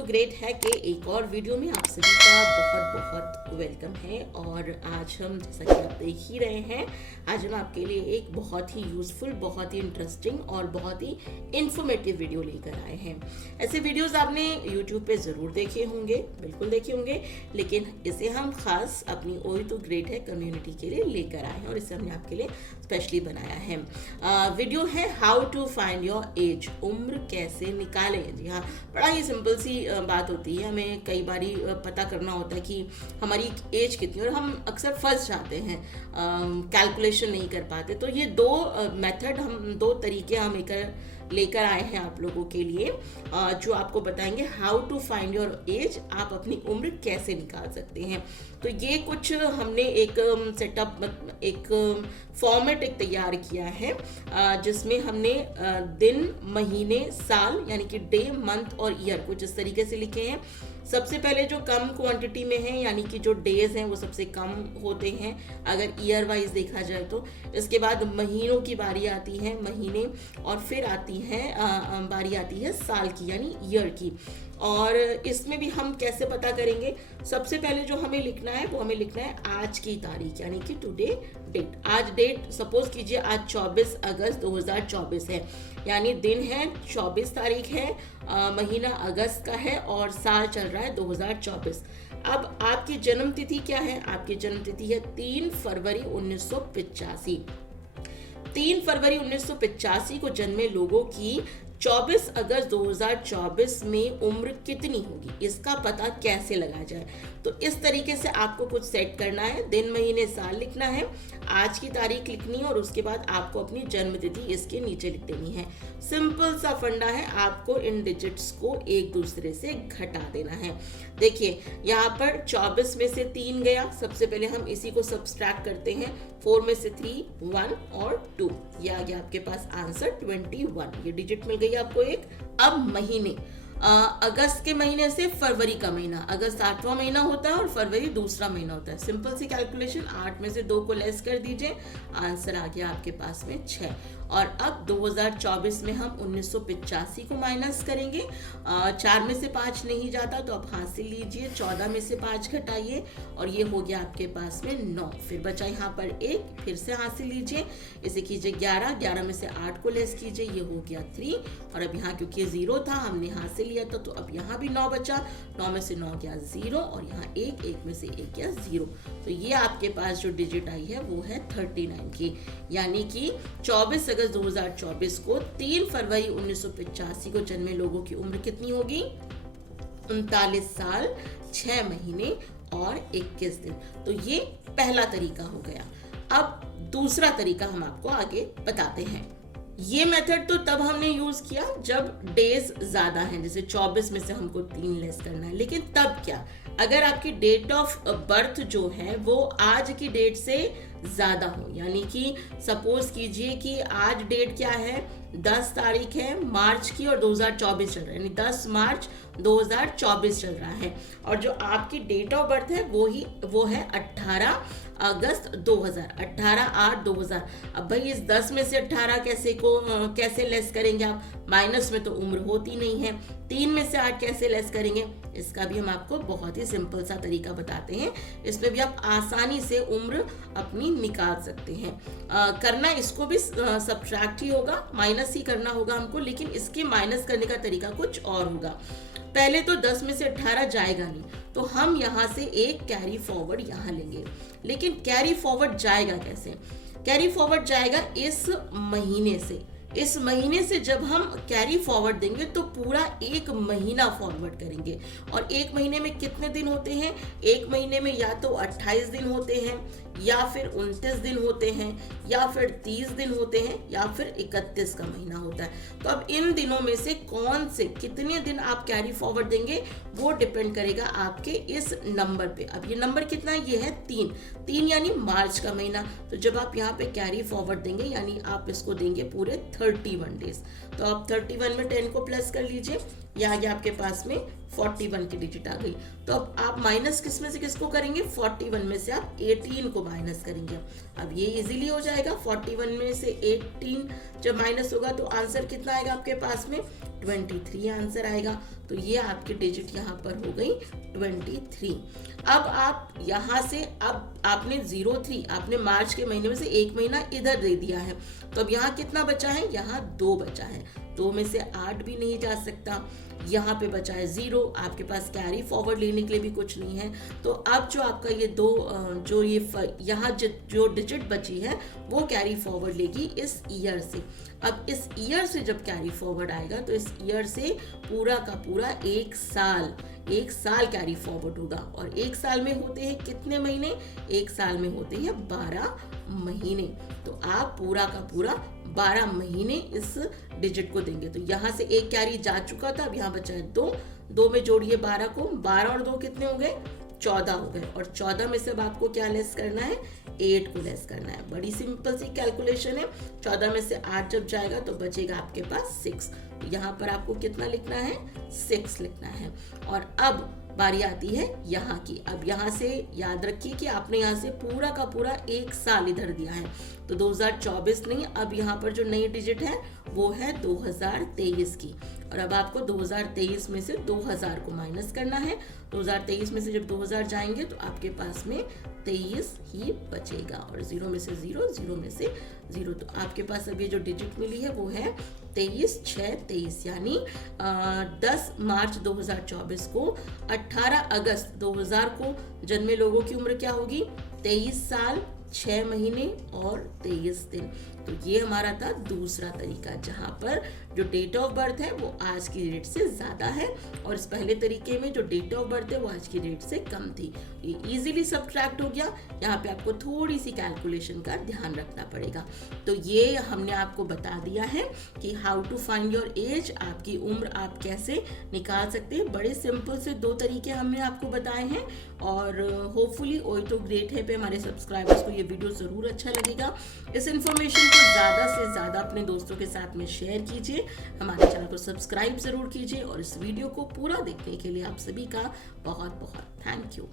तो ग्रेट है कि एक और वीडियो में आप सभी का बहुत बहुत वेलकम है। और आज हम, जैसा कि आप देख ही रहे हैं, आज हम आपके लिए एक बहुत ही यूज़फुल, बहुत ही इंटरेस्टिंग और बहुत ही इंफॉर्मेटिव वीडियो लेकर आए हैं। ऐसे वीडियोस आपने यूट्यूब पे ज़रूर देखे होंगे, बिल्कुल देखे होंगे, लेकिन इसे हम खास अपनी ओई तो ग्रेट है कम्युनिटी के लिए लेकर आए हैं और इसे हमने आपके लिए स्पेशली बनाया है। वीडियो है how to find your age, उम्र कैसे निकालें। जी हाँ, बड़ा ही सिंपल सी बात होती है। हमें कई बारी पता करना होता है कि हमारी एज कितनी, और हम अक्सर फंस जाते हैं, कैलकुलेशन नहीं कर पाते। तो ये दो मेथड, हम दो तरीके हम लेकर आए हैं आप लोगों के लिए, जो आपको बताएंगे how to find your age, आप अपनी उम्र कैसे निकाल सकते हैं। तो ये कुछ हमने एक सेटअप, एक फॉर्मेट एक तैयार किया है, जिसमें हमने दिन, महीने, साल यानी कि डे, मंथ और ईयर कुछ इस तरीके से लिखे हैं। सबसे पहले जो कम क्वांटिटी में है, यानी कि जो डेज हैं वो सबसे कम होते हैं अगर ईयर वाइज देखा जाए तो। इसके बाद महीनों की बारी आती है, महीने, और फिर बारी आती है साल की यानी ईयर की। और इसमें भी हम कैसे पता करेंगे, सबसे पहले जो हमें लिखना है वो हमें लिखना है आज की तारीख, यानी कि टुडे डेट। आज डेट सपोज कीजिए आज 24 अगस्त 2024 है, यानी दिन है 24 तारीख है, महीना अगस्त का है और साल चल रहा है 2024। अब आपकी जन्म तिथि क्या है? आपकी जन्म तिथि है 3 फरवरी 1985। 3 फरवरी 1985 को जन्मे लोगों की 24 अगस्त 2024 में उम्र कितनी होगी, इसका पता कैसे लगाया जाए। तो इस तरीके से आपको कुछ सेट करना है, दिन, महीने, साल लिखना है, आज की तारीख लिखनी है और उसके बाद आपको अपनी जन्म तिथि इसके नीचे लिख देनी है। सिंपल सा फंडा है, आपको इन डिजिट्स को एक दूसरे से घटा देना है। देखिए यहाँ पर 24 में से 3 गया, सबसे पहले हम इसी को सब्सट्रैक्ट करते हैं। 4 में से 3, 1 और 2, ये आ गया आपके पास आंसर 21। ये डिजिट मिल गई आपको एक। अब महीने, अगस्त के महीने से फरवरी का महीना, अगस्त 8वां महीना होता है और फरवरी दूसरा महीना होता है। सिंपल सी कैलकुलेशन, 8 में से 2 को लेस कर दीजिए, आंसर आ गया आपके पास में 6। और अब 2024 में हम 1985 को माइनस करेंगे। 4 में से 5 नहीं जाता तो आप हाथ से लीजिए, 14 में से 5 घटाइए और ये हो गया आपके पास में 9। फिर बचा यहाँ पर 1, फिर से हाथ से लीजिए, इसे कीजिए 11, 11 में से 8 को लेस कीजिए, ये हो गया 3। और अब यहाँ क्योंकि 0 था हमने हाथ से लिया था, तो अब यहाँ भी 9 बचा, 9 में से 9 गया 0 और यहाँ 1, 1 में से 1 गया 0। तो ये आपके पास जो डिजिट आई है वो है 39 की, यानी कि 24 अगस्त 2024 को 3 फरवरी 1985 को जन्मे लोगों की उम्र कितनी होगी? 39 साल 6 महीने और 21 दिन। तो ये पहला तरीका हो गया। अब दूसरा तरीका हम आपको आगे बताते हैं। ये मेथड तो तब हमने यूज किया जब डेज ज्यादा हैं, जैसे 24 में से हमको 3 लेस करना है। लेकिन तब क्या, अगर आपकी डेट ऑफ बर्थ जो है वो आज की डेट से ज्यादा हो, यानी कि सपोज कीजिए कि आज डेट क्या है, 10 तारीख है मार्च की और 2024 चल रहा है, यानी 10 मार्च 2024 चल रहा है, और जो आपकी डेट ऑफ बर्थ है वो है 18 अगस्त 2000, 18/8/2000। अब भाई इस 10 में से 18 कैसे लेस करेंगे आप? माइनस में तो उम्र होती नहीं है। 3 में से 8 कैसे लेस करेंगे? इसका भी हम आपको बहुत ही सिंपल सा तरीका बताते हैं। इसमें भी आप आसानी से उम्र अपनी निकाल सकते हैं। करना इसको भी सब्ट्रैक्ट ही होगा, माइनस ही करना होगा हमको, लेकिन इसके माइनस करने का तरीका कुछ और होगा। पहले तो 10 में से 18 जाएगा नहीं, तो हम यहाँ से एक कैरी फॉरवर्ड यहाँ लेंगे। लेकिन कैरी फॉरवर्ड जाएगा कैसे? कैरी फॉरवर्ड जाएगा इस महीने से। इस महीने से जब हम कैरी फॉरवर्ड देंगे तो पूरा एक महीना फॉरवर्ड करेंगे। और एक महीने में कितने दिन होते हैं? एक महीने में या तो 28 दिन होते हैं, या फिर 29 दिन होते हैं, या फिर 30 दिन होते हैं, या फिर 31 का महीना होता है। तो अब इन दिनों में से कौन से कितने दिन आप कैरी फॉरवर्ड देंगे वो डिपेंड करेगा आपके इस नंबर पे। अब ये नंबर कितना है? ये है 3 यानी मार्च का महीना। तो जब आप यहाँ पे कैरी फॉरवर्ड देंगे यानी आप इसको देंगे पूरे 31 डेज। तो आप 31 में 10 को प्लस कर लीजिए, ये आ गया आपके पास में 41 की डिजिट आ गई। तो अब आप माइनस किस में से किसको करेंगे, 41 में से आप 18 को माइनस करेंगे। अब ये इजीली हो जाएगा, 41 में से 18 जब माइनस होगा तो आंसर कितना आएगा आपके पास में, 23 आंसर आएगा। तो ये आपकी डिजिट यहाँ पर हो गई 23। अब आप यहाँ से, अब आपने 03, आपने मार्च के महीने में से एक महीना इधर दे दिया है, तो अब यहाँ कितना बचा है, यहाँ 2 बचा है। 2 में से 8 भी नहीं जा सकता, यहाँ पे बचा है 0, आपके पास कैरी फॉरवर्ड लेने के लिए भी कुछ नहीं है। तो अब जो आपका ये 2 जो ये यहाँ जो डिजिट बची है वो कैरी फॉरवर्ड लेगी इस ईयर से। अब इस ईयर से जब कैरी फॉरवर्ड आएगा तो इस ईयर से पूरा का पूरा एक साल कैरी फॉरवर्ड होगा। और एक साल में होते हैं कितने महीने, एक साल में होते हैं 12 महीने। तो आप पूरा का पूरा 12 महीने इस डिजिट को देंगे। तो यहाँ से एक कैरी जा चुका था, अब यहाँ बचा है 2 में जोड़िए 12 को, 12 और 2 कितने हो गए, 14 हो गए। और 14 में से अब आपको क्या लेस करना है, 8 को लेस करना है। बड़ी सिंपल सी कैलकुलेशन है। 14 में से 8 जब जाएगा तो बचेगा आपके पास 6। यहाँ पर आपको कितना लिखना है, 6 लिखना है। और अब बारी आती है यहाँ की। अब यहाँ से याद रखिए कि आपने यहाँ से पूरा का पूरा एक साल इधर दिया है, तो 2024 नहीं, अब यहाँ पर जो नई डिजिट है वो है 2023 की। और अब आपको 2023 में से 2000 को माइनस करना है। 2023 में से जब 2000 जाएंगे तो आपके पास में 23 ही बचेगा। और 0 में से 0, 0 में से 0, तो आपके पास अब ये जो डिजिट मिली है वो है 23, 6, 23, यानी 10 मार्च 2024 को 18 अगस्त 2000 को जन्मे लोगों की उम्र क्या होगी, 23 साल 6 महीने और 23 दिन। तो ये हमारा था दूसरा तरीका, जहाँ पर जो डेट ऑफ बर्थ है वो आज की डेट से ज़्यादा है, और इस पहले तरीके में जो डेट ऑफ बर्थ है वो आज की डेट से कम थी। ये इजीली सब्ट्रैक्ट हो गया। यहाँ पे आपको थोड़ी सी कैलकुलेशन का ध्यान रखना पड़ेगा। तो ये हमने आपको बता दिया है कि how to find your age, आपकी उम्र आप कैसे निकाल सकते हैं। बड़े सिंपल से 2 तरीके हमने आपको बताए हैं, और होपफुली ओए तो ग्रेट है पे हमारे सब्सक्राइबर्स को ये वीडियो ज़रूर अच्छा लगेगा। इस इन्फॉर्मेशन को ज़्यादा से ज़्यादा अपने दोस्तों के साथ में शेयर कीजिए, हमारे चैनल को सब्सक्राइब ज़रूर कीजिए, और इस वीडियो को पूरा देखने के लिए आप सभी का बहुत बहुत थैंक यू।